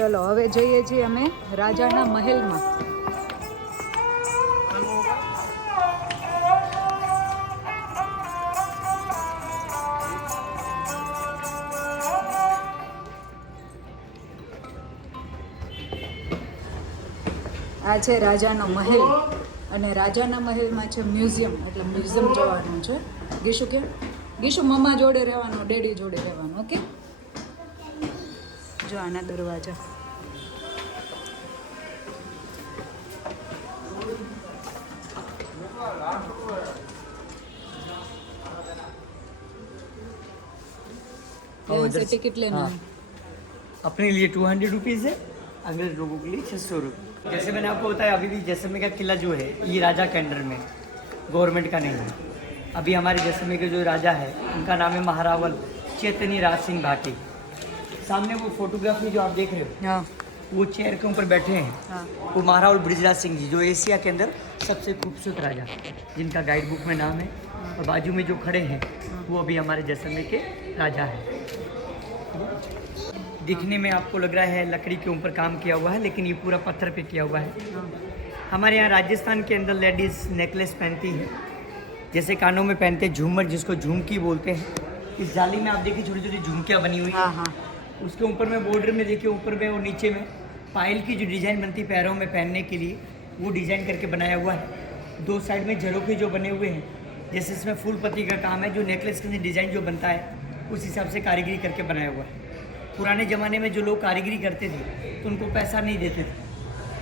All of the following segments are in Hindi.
ચલો હવે જઈએ છીએ અમે રાજાના મહેલમાં. આ છે રાજાનો મહેલ અને રાજાના મહેલમાં છે મ્યુઝિયમ, એટલે મ્યુઝિયમ જવાનું છે. ગીશુ કે ગીશુ મમ્મા જોડે રહેવાનું, ડેડી જોડે રહેવાનું. ઓકે, જો આના દરવાજા. से टिकट लेना है. अपने लिए 200 रुपीज़ है, अगले लोगों के लिए 600 रुपये. जैसे मैंने आपको बताया, अभी भी जैसलमेर का किला जो है ये राजा के अंडर में, गवर्नमेंट का नहीं है. अभी हमारे जैसलमेर के जो राजा है उनका नाम है महारावल चैतन्य राज सिंह भाटी. सामने वो फोटोग्राफ में जो आप देख रहे हो, हाँ, वो चेयर के ऊपर बैठे हैं, हाँ. वो महारावल ब्रिजराज सिंह जी, जो एशिया के अंदर सबसे खूबसूरत राजा, जिनका गाइड बुक में नाम है. और बाजू में जो खड़े हैं वो अभी हमारे जैसलमेर के राजा हैं. दिखने में आपको लग रहा है लकड़ी के ऊपर काम किया हुआ है, लेकिन ये पूरा पत्थर पे किया हुआ है. हमारे यहाँ राजस्थान के अंदर लेडीज़ नेकलेस पहनती हैं, जैसे कानों में पहनते हैं झूमर, जिसको झुमकी बोलते हैं. इस जाली में आप देखिए छोटी छोटी झुमकियाँ बनी हुई हैं. हाँ, हाँ. उसके ऊपर में बॉर्डर में देखिए, ऊपर में और नीचे में पायल की जो डिज़ाइन बनती है पैरों में पहनने के लिए, वो डिज़ाइन करके बनाया हुआ है. दो साइड में झरोखे जो बने हुए हैं, जैसे इसमें फूल पत्ती का काम है, जो नेकलेस के डिज़ाइन जो बनता है उस हिसाब से कारीगरी करके बनाया हुआ है. पुराने ज़माने में जो लोग कारीगरी करते थे तो उनको पैसा नहीं देते थे.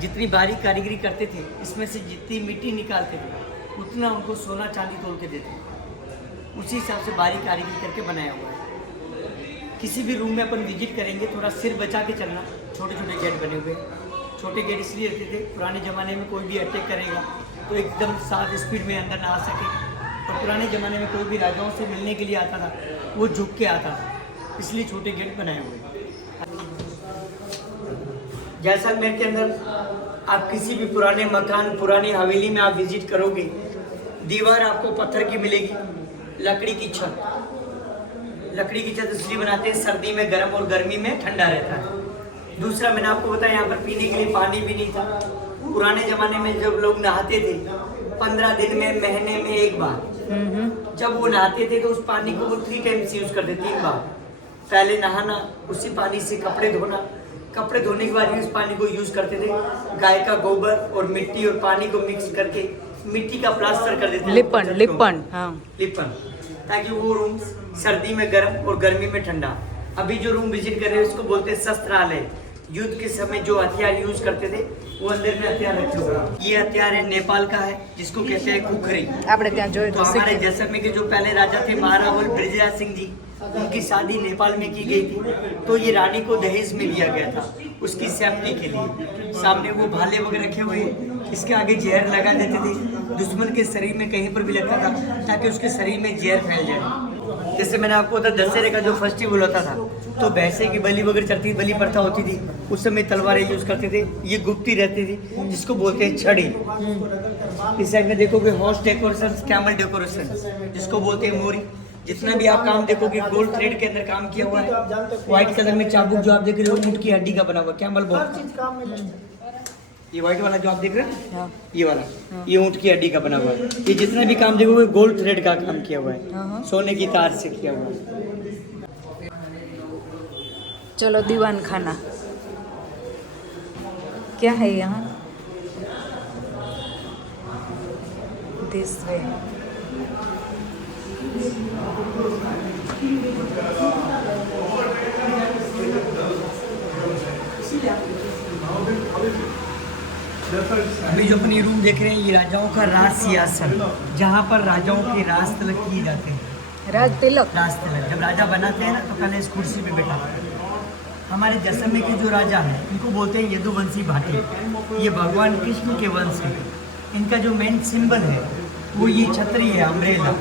जितनी बारीक कारीगरी करते थे, इसमें से जितनी मिट्टी निकालते थे उतना उनको सोना चांदी तोल के देते थे. उसी हिसाब से बारीक कारीगरी करके बनाया हुआ है. किसी भी रूम में अपन विजिट करेंगे, थोड़ा सिर बचा के चलना. छोटे छोटे गेट बने हुए, छोटे गेट इसलिए रहते थे, पुराने ज़माने में कोई भी अटैक करेगा तो एकदम साथ स्पीड में अंदर ना आ सके. और पुराने ज़माने में कोई भी राजाओं से मिलने के लिए आता था वो झुक के आता था, इसलिए छोटे गेट बनाए हुए. जैसलमेर के अंदर आप किसी भी पुराने मकान, पुरानी हवेली में आप विजिट करोगे, दीवार आपको पत्थर की मिलेगी, लकड़ी की छत. लकड़ी की छत इसलिए बनाते हैं, सर्दी में गर्म और गर्मी में ठंडा रहता है. दूसरा मैंने आपको बताया, यहाँ पर पीने के लिए पानी भी नहीं था. पुराने ज़माने में जब लोग नहाते थे 15 दिन में, महीने में एक बार, जब वो नहाते थे तो उस पानी को वो 3 टाइम्स यूज़ करते, 3 बार. पहले नहाना, उसी पानी से कपड़े धोना, कपड़े धोने के बाद भी उस पानी को यूज़ करते थे. गाय का गोबर और मिट्टी और पानी को मिक्स करके मिट्टी का प्लास्टर कर देते थे, लिपन लिपन. हाँ, लिपन, ताकि वो रूम सर्दी में गर्म और गर्मी में ठंडा. अभी जो रूम विजिट कर रहे हैं उसको बोलते हैं शस्त्रालय. युद्ध के समय जो हथियार यूज करते थे वो अंदर में हथियार रखे हुए. ये हथियार है नेपाल का है, जिसको कहते हैं खुखरी. આપણે ત્યાં જોયું तो તો हमारे जैसलमेर के जो पहले राजा थे महारावल ब्रिजराज सिंह जी, उनकी शादी नेपाल में की गई थी. तो ये रानी को दहेज में दिया गया था उसकी सेफ्टी के लिए. सामने वो भाले वगैरह रखे हुए, इसके आगे जहर लगा देते थे. दुश्मन के शरीर में कहीं पर भी लगता था ताकि उसके शरीर में जहर फैल जाए. जैसे मैंने आपको बताया, दशहरे का जो फेस्टिवल होता था तो भैंसे की बलि वगैरह चढ़ती, बलि प्रथा होती थी. उस समय तलवारें यूज करते थे. ये गुप्ती रहती थी, जिसको बोलते हैं छड़ी. इस साइड में देखोगे हॉर्स डेकोरेशन, कैमल डेकोरेशन, जिसको बोलते हैं मोरी. जितना भी आप काम देखोगे गोल्ड थ्रेड के अंदर काम किया हुआ है. व्हाइट कलर में चाबुक जो आप देख रहे हो ऊँट की हड्डी का बना हुआ, कैमल बोन. ये व्हाइट वाला जो आप देख रहे हैं, ये वाला, ये ऊँट की हड्डी का बना हुआ है. ये जितना भी काम देखोगे गोल्ड थ्रेड का काम किया हुआ है, सोने की तार से किया हुआ है. चलो दीवान खाना. क्या है यहाँ? This way. अभी जो अपनी रूम देख रहे हैं, ये राजाओं का राज सिंहासन, जहाँ पर राजाओं के राज तिलक किए जाते हैं. राज तिलक. राज तिलक जब राजा बनाते हैं ना तो पहले इस कुर्सी पे बैठा. हमारे जैसलमेर के जो राजा हैं इनको बोलते हैं यदुवंशी भाटी. ये भगवान कृष्ण के वंश है. इनका जो मेन सिंबल है वो ये छतरी है, अम्ब्रेला.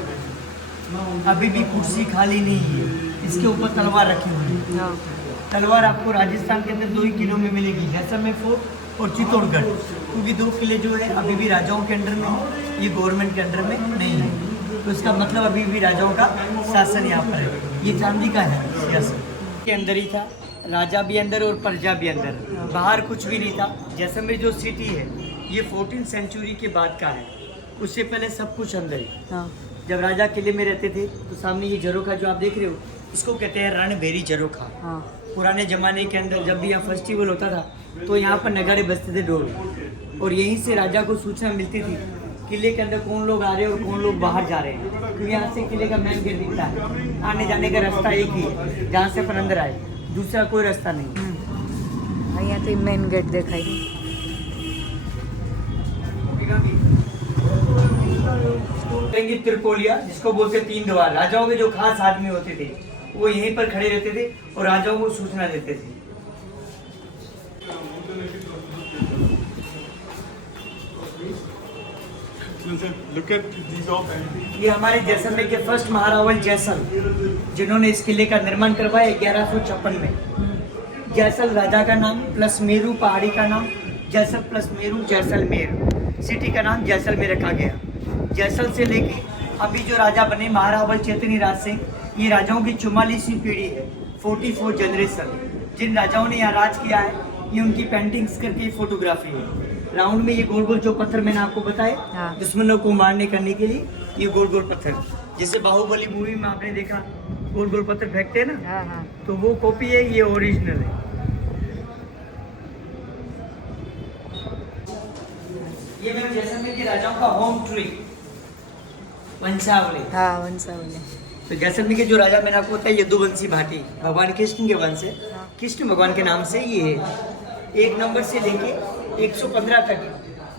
अभी भी कुर्सी खाली नहीं है, इसके ऊपर तलवार रखी हुई है. तलवार आपको राजस्थान के अंदर 2 ही किलों में मिलेगी, जैसलमेर फोर्ट और चित्तौड़गढ़, क्योंकि 2 किले जो है अभी भी राजाओं के अंडर में है, ये गवर्नमेंट के अंडर में नहीं है. तो इसका मतलब अभी भी राजाओं का शासन यहाँ पर है. ये चांदी का है सिंहासन, के अंदर ही था. राजा भी अंदर और प्रजा भी अंदर, बाहर कुछ भी नहीं था। जैसलमेर जो सिटी है ये 14th सेंचुरी के बाद का है, उससे पहले सब कुछ अंदर है। हाँ। जब राजा किले में रहते थे तो सामने ये झरोखा जो आप देख रहे हो, इसको कहते हैं रणभेरी झरोखा। हाँ। पुराने जमाने के अंदर जब भी यहाँ फेस्टिवल होता था तो यहाँ पर नगाड़े बजते थे, ढोल, और यहीं से राजा को सूचना मिलती थी किले के अंदर कौन लोग आ रहे हैं और कौन लोग बाहर जा रहे हैं। तो यहाँ से किले का मेन गेट दिखता है, आने जाने का रास्ता एक ही है जहाँ से अपन अंदर आए, दूसरा कोई रास्ता नहीं। અહીંયાથી મેઇન ગેટ દેખાય। त्रिपोलिया जिसको बोलते तीन द्वार, राजाओं के जो खास आदमी होते थे वो यहीं पर खड़े रहते थे और राजाओं को सूचना देते थे। ये हमारे जैसलमेर के फर्स्ट महारावल जैसल, जिन्होंने इस किले का निर्माण करवाया 1156 में। जैसल राजा का नाम प्लस मेरू पहाड़ी का नाम, जैसल प्लस मेरू जैसलमेर, सिटी का नाम जैसलमेर रखा गया। जैसल से लेके अभी जो राजा बने महारावल चेतनी राज सिंह, ये राजाओं की 44वीं पीढ़ी है, 44 जनरेशन। जिन राजाओं ने यहाँ राज किया है ये उनकी पेंटिंग्स करके फोटोग्राफी है। राउंड में ये गोल गोल जो पत्थर मैंने आपको बताए, हाँ। दुश्मनों को मारने करने के लिए ये गोल गोल पत्थर, जैसे बाहुबली मूवी में आपने देखा गोल गोल पत्थर फेंकते हैं ना, हाँ हाँ। तो वो कॉपी है, ये ओरिजिनल है। ये मैम जैसलमेर के राजाओं का होम ट्री वंशावली। हाँ वंशावली। तो जैसलमेर के जो राजा मैंने आपको बताया यदुवंशी भाटी, भगवान कृष्ण के वंश है, कृष्ण भगवान के नाम से ये है। 1 नंबर से लेके 115 तक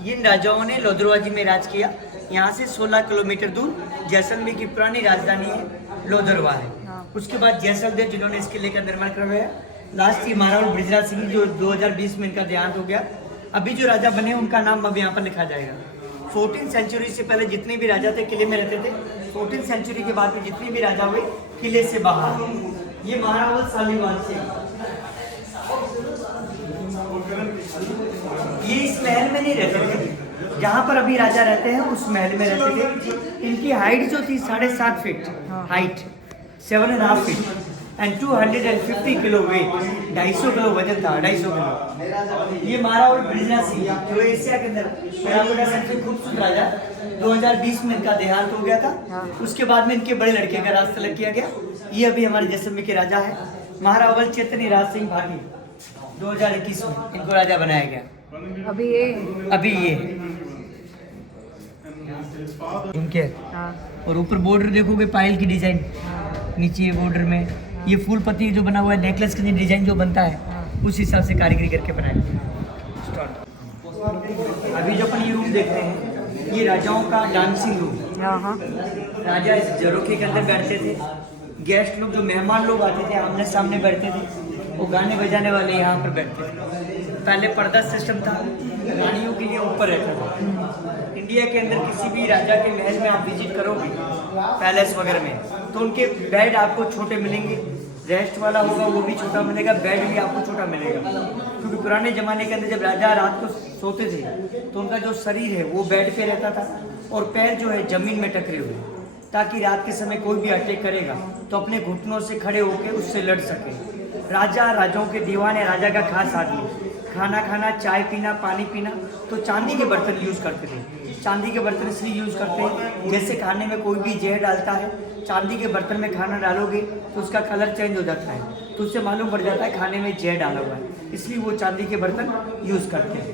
इन राजाओं ने लोधरवाजी में राज किया। यहाँ से 16 किलोमीटर दूर जैसलमेर की पुरानी राजधानी है लोधरवा है। हाँ। उसके बाद जैसलमेर जिन्होंने इस किले का निर्माण करवाया, लास्ट ये महाराणा ब्रिजराज सिंह जो 2020 में इनका देहांत हो गया। अभी जो राजा बने उनका नाम अब यहाँ पर लिखा जाएगा। 14th सेंचुरी से पहले जितने भी राजा थे किले में रहते थे, 14th सेंचुरी के बाद में जितने भी राजा हुए किले से बाहर। ये महारावल शालीवाल से, ये इस महल में नहीं रहते थे, जहाँ पर अभी राजा रहते हैं उस महल में रहते थे। इनकी हाइट जो थी 7.5 feet height, 7.5 feet and 250 kilo weight, 250 kilo वजन था, 250 किलो। ये महारावल ब्रिजराज सिंह जो एशिया के अंदर सबसे खूबसूरत राजा, 2020 में इनका देहांत हो गया था। उसके बाद में इनके बड़े लड़के का राज तलब किया गया। ये अभी हमारे जैसलमेर के राजा है महारावल चेतनी राज सिंह भाटी। 2021 में इनको राजा बनाया गया। अभी ये उनके, हाँ। और ऊपर बॉर्डर देखोगे पायल की डिजाइन, नीचे ये बॉर्डर में ये फूल पत्ती जो बना हुआ है, नेकलेस का डिजाइन जो बनता है उस हिसाब से कारीगरी करके बनाया। अभी जो अपन ये रूम देख रहे हैं ये राजाओं का डांसिंग रूम। हाँ। राजा इस झरोखे के अंदर बैठते थे, गेस्ट लोग जो मेहमान लोग आते थे आमने सामने बैठते थे, वो गाने बजाने वाले यहाँ पर बैठते थे। पहले पर्दा सिस्टम था, रानियों के लिए ऊपर रहता था। इंडिया के अंदर किसी भी राजा के महल में आप विजिट करोगे पैलेस वगैरह में, तो उनके बेड आपको छोटे मिलेंगे, रेस्ट वाला होगा वो भी छोटा मिलेगा, बेड भी आपको छोटा मिलेगा। क्योंकि पुराने ज़माने के अंदर जब राजा रात को सोते थे तो उनका जो शरीर है वो बेड पे रहता था और पैर जो है ज़मीन में टकरे हुए, ताकि रात के समय कोई भी अटैक करेगा तो अपने घुटनों से खड़े होकर उससे लड़ सके। राजा, राजाओं के दीवान है, राजा का खास आदमी, खाना खाना, चाय पीना, पानी पीना, तो चांदी के बर्तन यूज़ करते थे। चांदी के बर्तन इसलिए यूज़ करते हैं, जैसे खाने में कोई भी जहर डालता है, चांदी के बर्तन में खाना डालोगे तो उसका कलर चेंज हो जाता है, तो उससे मालूम पड़ जाता है खाने में जहर डाला हुआ है, इसलिए वो चांदी के बर्तन यूज़ करते हैं।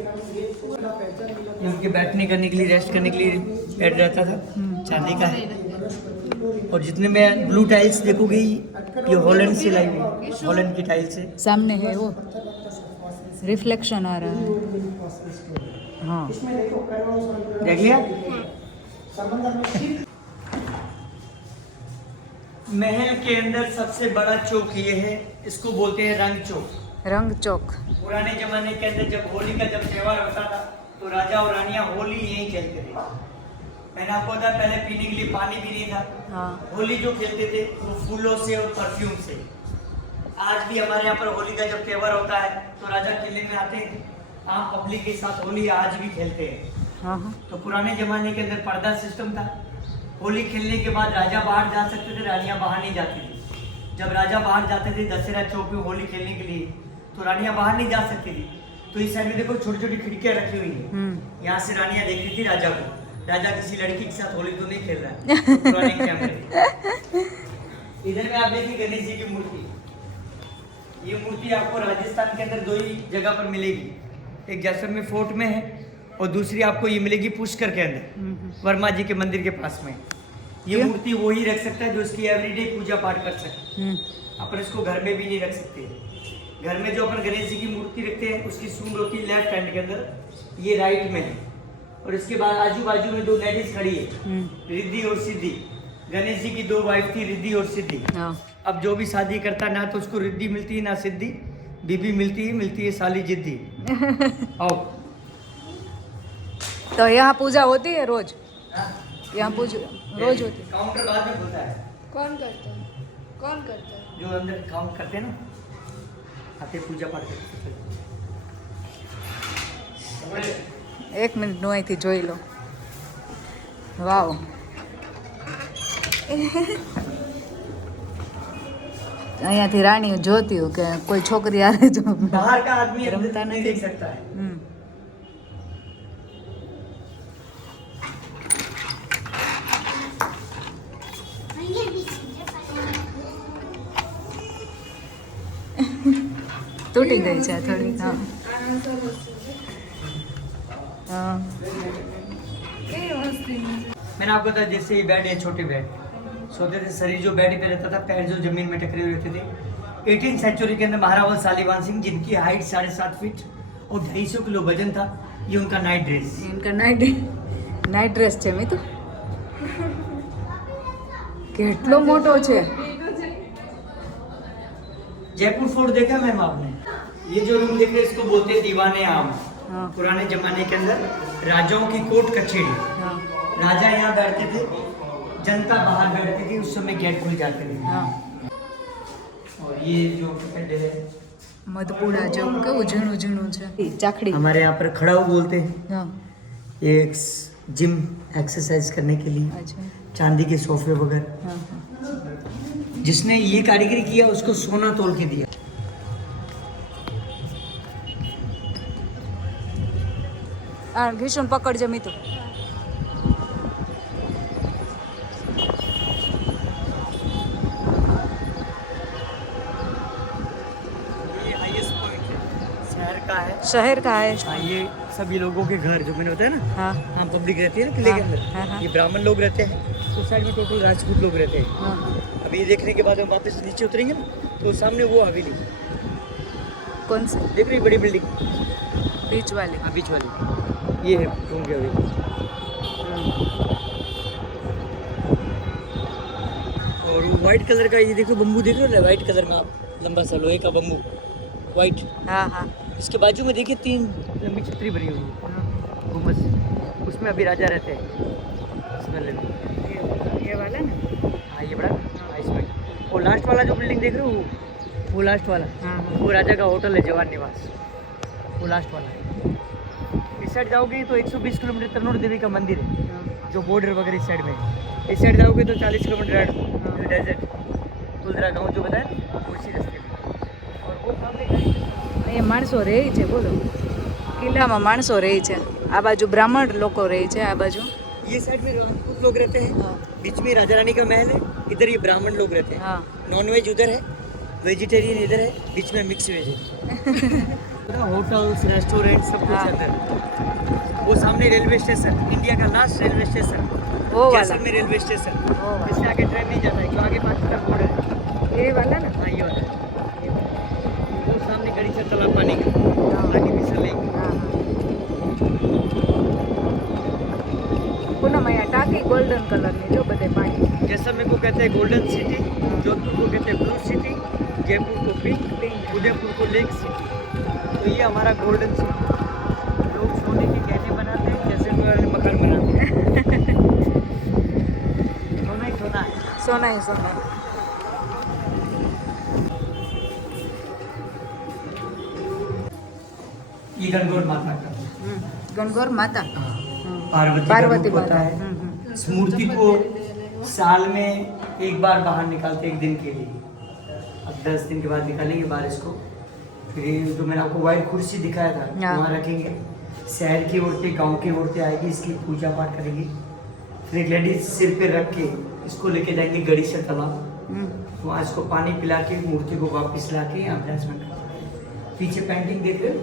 उनके बैठने करने के लिए, रेस्ट करने के लिए बेड रहता था, चांदी का है। और जितने में ब्लू टाइल्स देखोगे ये हॉलैंड से लाई हुई, हॉलैंड की टाइल्स है। सामने है वो रिफ्लेक्शन आ रहा है। हाँ देख लिया। महल के अंदर सबसे बड़ा चौक ये है, इसको बोलते हैं रंग चौक। रंग चौक। पुराने जमाने के अंदर जब होली का जब त्योहार होता था तो राजा और रानियां होली यहीं खेलते थे। मैंने आपको बताया पहले पीने के लिए पानी भी नहीं था। हाँ। होली जो खेलते थे वो फूलों से और परफ्यूम से। आज भी हमारे यहाँ पर होली का जब त्योहार होता है तो राजा किले में आते हैं, आम पब्लिक के साथ होली आज भी खेलते हैं। हाँ। तो पुराने जमाने के अंदर पर्दा सिस्टम था। होली खेलने के बाद राजा बाहर जा सकते थे, रानियां बाहर नहीं जाती थी। जब राजा बाहर जाते थे दशहरा चौक में होली खेलने के लिए, तो रानियां बाहर नहीं जा सकती थी, तो इस साइड में देखो छोटी छोटी खिड़कियां रखी हुई है। यहाँ से रानियां देखती थी राजा को, राजा किसी लड़की के साथ होली तो नहीं खेल रहा है, तो पुराने कैमरे। इधर में आप देखिए गणेश जी की मूर्ति। ये मूर्ति आपको राजस्थान के अंदर 2 ही जगह पर मिलेगी, एक जैसलमेर फोर्ट में है और दूसरी आपको ये मिलेगी पुष्कर के अंदर, वर्मा जी के मंदिर के पास में। ये मूर्ति वो ही रख सकता है जो इसकी एवरीडे पूजा पाठ कर सके। अपन इसको घर में भी नहीं रख सकते। घर में जो अपन गणेश जी की मूर्ति रखते हैं उसकी सूंड होती है लेफ्ट हैंड के अंदर, ये राइट में है, और इसके बाद आजू बाजू में 2 लेडीज खड़ी है, रिद्धि और सिद्धि। गणेश जी की 2 वाइफ थी, रिद्धि और सिद्धि। अब जो भी शादी करता ना तो उसको रिद्धि मिलती है ना सिद्धि, बीबी मिलती है साली जिद्दी। आओ। तो यहाँ पूजा होती है रोज? यहाँ पूजा रोज होती है? काउंटर बाद में होता है। कौन करता है? कौन करता है? जो अंदर काउंट करते हैं ना, आते पूजा पाठ करते। 1 મિનિટ નું અહીંથી જોઈ લો. વાવ. અહીંયાથી રાણી જોતી હું કે કોઈ છોકરી આવે તો बाहर का आदमी रमता अंदर नहीं नहीं। देख सकता है। તૂટી ગઈ છે થોડી. હા હા. मैंने आपको बताया जैसे ये बेड है, छोटे बेड सोते थे, शरीर जो बेड पे रहता था, पैर जो जमीन में टकरे हुए रहते थे। 18वीं सेंचुरी के अंदर महारावल सालीवान सिंह, जिनकी हाइट 7.5 फीट और 250 किलो वजन था, ये उनका नाइट ड्रेस। इनका નાઇટ ડ્રેસ છે મીતુ. કેટલો મોટો છે. जयपुर फोर्ट देखा मैम आपने? ये जो रूम देख रहे हैं इसको बोलते हैं दीवाने आम। हाँ. पुराने जमाने के अंदर राजाओं की कोर्ट कचेरी, હા राजा यहाँ बैठते थे, जनता बाहर बैठती थी, उस समय गेट खुल जाते थे। હા. और ये जो बेड है મધપુડા જેવું કેવું ઝીણું ઝીણું છે. ચાકડી. हमारे यहाँ पर खड़ाऊ बोलते हैं। હા ये एक जिम एक्सरसाइज करने के लिए અચ્છા. चांदी के सोफे वगैरह। હા હા. जिसने ये कारीगरी किया उसको सोना तोल के दिया। આ ઘીસુન પકડજે મીતુ. ये हाईएस्ट पॉइंट है शहर का है। શહેર का है. हाँ, ये सभी लोगों के घर जो मैंने होता है ना, हाँ हाँ पब्लिक रहती है ना किले के हाँ, हाँ, अंदर, हाँ। ये ब्राह्मण लोग रहते हैं, तो साइड में टोटल राजपूत लोग रहते हैं। हाँ. अब ये देखने के बाद हम वापस नीचे उतरेंगे ना, तो सामने वो हवेली कौन सी? देख रही बड़ी बिल्डिंग, बीच वाली. हाँ बीच वाली, ये है रूम की हवेली। और वो व्हाइट कलर का ये देखो बम्बू देख रहे हो, व्हाइट कलर में आप लंबा सा लोहे का बम्बू व्हाइट, हाँ हाँ. इसके बाजू में देखिए 3 लंबी छतरी बनी हुई है, गुम्बद, उसमें अभी राजा रहते हैं। ये वाला ना. हाँ ये बड़ा, हाँ इसमें। और लास्ट वाला जो बिल्डिंग देख रहे हो वो लास्ट वाला, हाँ हाँ. वो राजा का होटल है जवान निवास, वो लास्ट वाला। इस साइड जाओगे तो 120 किलोमीटर तनोर देवी का मंदिर है, जो बॉर्डर वगैरह इस साइड में है। इस साइड जाओगे तो 40 किलोमीटर डेजर्ट कुलदरा गाँव जो बताया ना, उसी रास्ते में। और वो सामने અહીંયા માણસો રહે છે. બોલો, કિલ્લામાં માણસો રહે છે. આ બાજુ બ્રાહ્મણ લોકો રહે છે. આ બાજુ ये साइड में राजपूत लोग रहते हैं, हाँ. बीच में राजा रानी का महल है, इधर ये ब्राह्मण लोग रहते हैं। हाँ. नॉनवेज उधर है, वेजिटेरियन इधर है, बीच में मिक्स वेज है। होटल्स रेस्टोरेंट सब कुछ हाँ. अंदर। वो सामने रेलवे स्टेशन, इंडिया का लास्ट रेलवे स्टेशन, वो वाला. Jaisalmer railway station. वो वाला. इससे आगे ट्रेन नहीं जाता है, जो आगे पाकिस्तान बॉर्डर है। એ वाला ना. हाँ ये वाला है। वो सामने गड़ी से तालाब पानी का, आगे भी से लेक। हाँ हाँ. पूनम અહીંયા ટાંકી ગોલ્ડન કલરની જો બધે પાણી. जैसलमेर को कहते हैं गोल्डन सिटी, जोधपुर को कहते हैं ब्लू सिटी, जयपुर को पिंक, उदयपुर को लेक सिटी। तो ये हमारा गोल्डन सिटी। लोग सोने के गहने बनाते हैं, जैसे मकान बनाते हैं। सोना ही सोना है। સોના ય સોના. ये गणगौर माता का ગણગોર માતા. पार्वती પાર્વતી का रूप होता માતા. है। इस मूर्ति को साल में एक बार बाहर निकालते, एक दिन के लिए। अब 10 दिन के बाद निकालेंगे बाहर इसको। फिर ये जो मैंने आपको वाइट कुर्सी दिखाया था हाँ। वहाँ रखेंगे। शहर की औरतें गांव की औरतें आएगी, इसकी पूजा पाठ करेंगी। फिर एक लेडीज सिर पे रख के इसको लेके जाएंगे गड़ी से तालाब, वहाँ इसको पानी पिला के मूर्ति को वापस ला के यहाँ विराजमान करते। पीछे पेंटिंग देख रहे हो,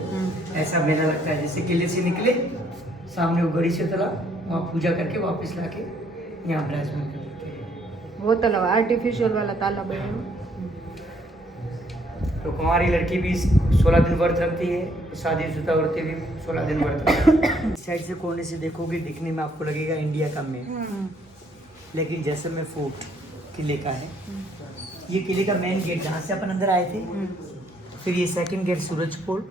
ऐसा मेला लगता है जैसे किले से निकले, सामने वो गड़ी से तालाब, वहाँ पूजा करके वापस ला के यहाँ विराजमान कर देते हैं। वो तालाब आर्टिफिशियल वाला तालाब है। तो कुंवारी लड़की भी 16 दिन व्रत रखती है, शादीशुदा औरतें भी 16 दिन व्रत रखती है। इस साइड से कोने से देखोगे, दिखने में आपको लगेगा इंडिया का मेन, लेकिन जैसलमेर फोर्ट किले का है। ये किले का मेन गेट जहाँ से अपन अंदर आए थे। फिर ये सेकंड गेट सूरज पोल,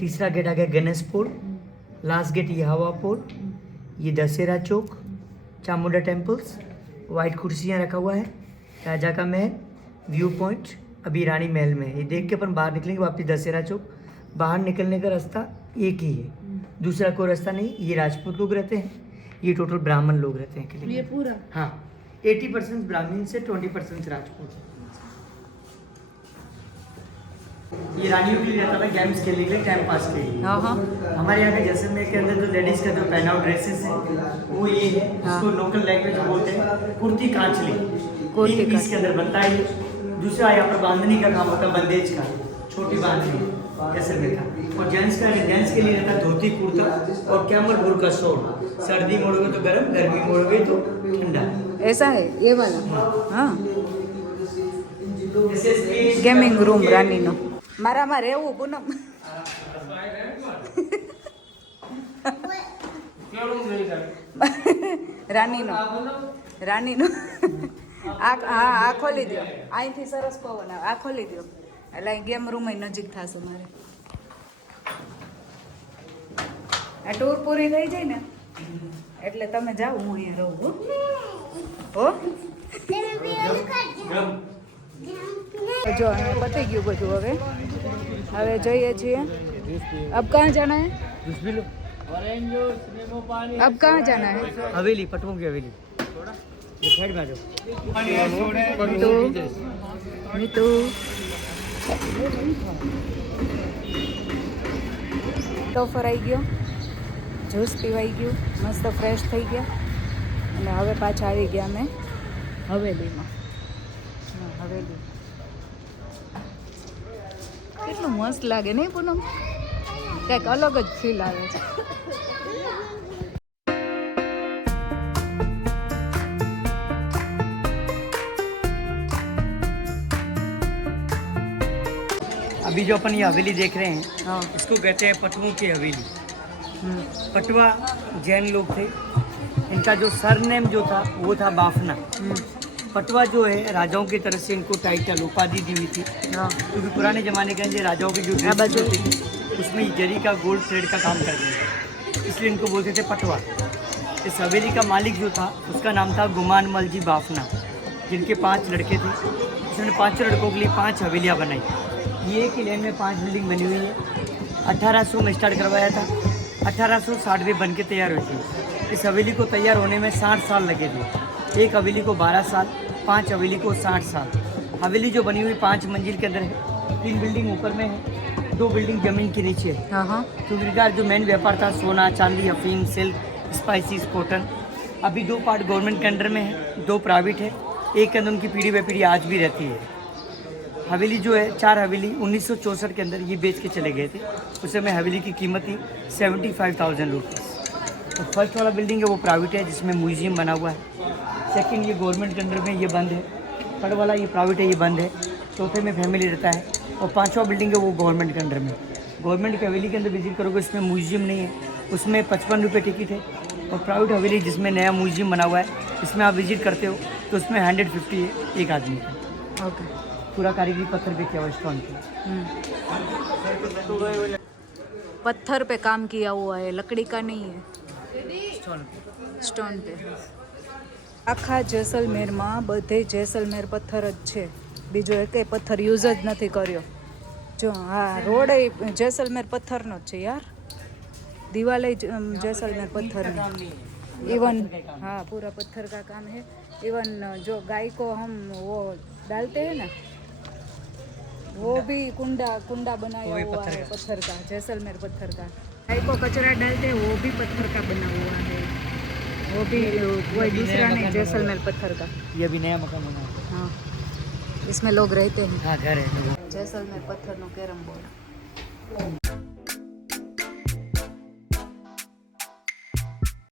तीसरा गेट आ गया गणेश पोल, लास्ट गेट यहावा पोल, ये दशहरा चौक, चामुंडा टेम्पल्स, वाइट कुर्सियाँ रखा हुआ है, राजा का महल, व्यू पॉइंट। अभी रानी महल में है। ये देख के अपन बाहर निकलेंगे वापस दशहरा चौक। बाहर निकलने का रास्ता एक ही है, दूसरा कोई रास्ता नहीं। ये राजपूत लोग रहते हैं, ये टोटल ब्राह्मण लोग रहते हैं किले में। ये पूरा हाँ, 80% ब्राह्मण से 20% राजपूत। ये रानियों के लिए रहता था गेम्स खेलने के लिए, टाइम पास के लिए। हाँ हाँ हमारे यहाँ के जैसलमेर के अंदर जो लेडीज का जो पहनाव ड्रेसेस है वो ये है, इसको लोकल लैंग्वेज में बोलते हैं कुर्ती कांचली। कुर्ती एक पीस के अंदर बनता है ये। दूसरा यहाँ पर बांधनी का काम होता है, बंदेज का, छोटी बांधनी जैसलमेर का। और जेंट्स के लिए रहता है धोती कुर्ता और कैमल वुल का शॉल। सर्दी मोड़ोगे तो गर्म, गर्मी मोड़ोगे तो ठंडा। ऐसा है ये वाला। हाँ जैसे गेमिंग रूम रानी नो मारा मारे એવું પૂનમ રાની નો આ ખોલી દો, અહીંથી સરસ પવન આવે, આ ખોલી દો એટલે ગેમ રૂમ નજીક થશે મારે। આ ટૂર પૂરી થઈ જાય ને એટલે તમે જાઓ, હું અહીંયા રહું હો। जो पता क्यों બધું હવે જોઈએ છીએ। अब कहाँ जाना है? अब कहाँ जाना है? हवेली, पटवों की हवेली। साइड में आ जाओ। मीतू તો ફરાઈ ગયો, જ્યુસ પીવાઈ ગયું, મસ્ત ફ્રેશ થઈ ગયા અને હવે પાછા આવી ગયા અમે હવેલીમાં। હવેલી કેટલું મસ્ત લાગે નહીં પૂનમ? કંઈક અલગ જ ફીલ આવે છે। अभी जो अपन ये हवेली देख रहे हैं, हाँ इसको कहते हैं पटवों की हवेली। पटवा जैन लोग थे, इनका जो सरनेम जो था वो था बाफना। पटवा जो है राजाओं की तरफ से इनको टाइटल उपाधि दी हुई थी, हाँ क्योंकि पुराने ज़माने के अंदर राजाओं की जो ड्रेस होती थी उसमें जरी का गोल्ड थ्रेड का काम करते थे, इसलिए इनको बोलते थे पटवा। इस हवेली का मालिक जो था उसका नाम था गुमान मल जी बाफना, जिनके 5 लड़के थे। उसने 5 लड़कों के लिए 5 हवेलियाँ बनाई। ये एक ही लाइन में 5 बिल्डिंग बनी हुई है। 1800 में स्टार्ट करवाया था, 1860 में बन के तैयार हुई थी। इस हवेली को तैयार होने में 60 साल लगे थे। एक हवेली को 12 साल, 5 हवेली को 60 साल। हवेली जो बनी हुई 5 मंजिल के अंदर है, 3 बिल्डिंग ऊपर में है, 2 बिल्डिंग जमीन के नीचे है। हाँ हाँ क्योंकि जो मेन व्यापार था सोना चांदी अफीम सिल्क स्पाइसीज कॉटन। अभी 2 पार्ट गवर्नमेंट के अंडर में है, 2 प्राइवेट है। एक के अंदर उनकी पीढ़ी व पीढ़ी आज भी रहती है। हवेली जो है 4 हवेली 1964 के अंदर ये बेच के चले गए थे। उस समय हवेली की कीमत थी 75,000 रुपीज़। तो फर्स्ट वाला बिल्डिंग है वो प्राइवेट है, जिसमें म्यूजियम बना हुआ है। सेकंड ये गवर्नमेंट के अंडर में ये बंद है। थर्ड वाला ये प्राइवेट है, ये बंद है। चौथे में फैमिली रहता है। और 5वां बिल्डिंग है वो गवर्नमेंट के अंडर में। गवर्नमेंट की हवेली के अंदर विजिट करोगे, उसमें म्यूजियम नहीं है, उसमें 55 रुपये टिकट है। और प्राइवेट हवेली जिसमें नया म्यूजियम बना हुआ है, इसमें आप विजिट करते हो तो उसमें 150 है एक आदमी का। ओके पूरा कारीगरी पत्थर पे किया हुआ स्टोन पे। पत्थर पे काम किया हुआ है, लकड़ी का नहीं है, स्टोन पे। Stone pay. આખા જેસલમેરમાં બધે જેસલમેર પથ્થર જ છે, બીજો એકેય પથ્થર યુઝ જ નથી કર્યો। જો હા રોડ જેસલમેર પથ્થરનો જ છે યાર, દિવાલે જેસલમેર પથ્થરની। इवन हाँ पूरा पत्थर का काम है। इवन जो गाय को हम वो डालते हैं ना वो भी कुंडा बनाया वो भी हुआ पत्थर है का। पत्थर का, जैसलमेर पत्थर का। गाय को कचरा डालते हैं, वो भी पत्थर का बना हुआ है। वो भी वही अभी दूसरा नया नहीं, मकान जैसलमेर पत्थर का। ये अभी नया मकान बना है। हाँ, इसमें लोग रहते हैं। हाँ घर है। जैसलमेर पत्थर नो कैरम बोर्ड।